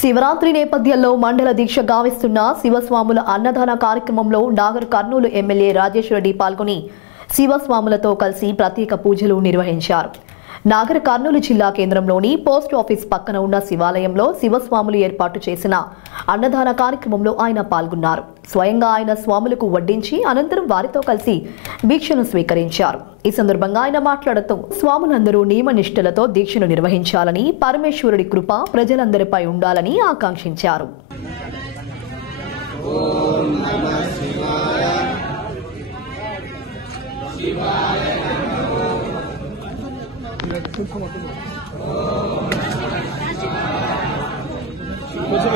శివరాత్రి నేపథ్యంలో మండల దీక్ష గావిస్తున్న శివస్వాముల అన్నదాన కార్యక్రమంలో నాగర్ కర్నూలు ఎమ్మెల్యే రాజేష్ రెడ్డి పాల్గొని శివస్వాములతో కలిసి ప్రత్యేక పూజలు నిర్వహించారు. నాగర్ కర్నూలు జిల్లా కేంద్రంలోని పోస్ట్ ఆఫీస్ పక్కన ఉన్న శివాలయంలో శివస్వాములు ఏర్పాటు చేసిన అన్నదాన కార్యక్రమంలో ఆయన పాల్గొన్నారు. స్వయంగా ఆయన స్వాములకు వడ్డించి అనంతరం వారితో కలిసి దీక్షను స్వీకరించారు. ఈ సందర్భంగా ఆయన మాట్లాడుతూ స్వాములందరూ నియమనిష్టలతో దీక్షను నిర్వహించాలని, పరమేశ్వరుడి కృప ప్రజలందరిపై ఉండాలని ఆకాంక్షించారు. కొంచెం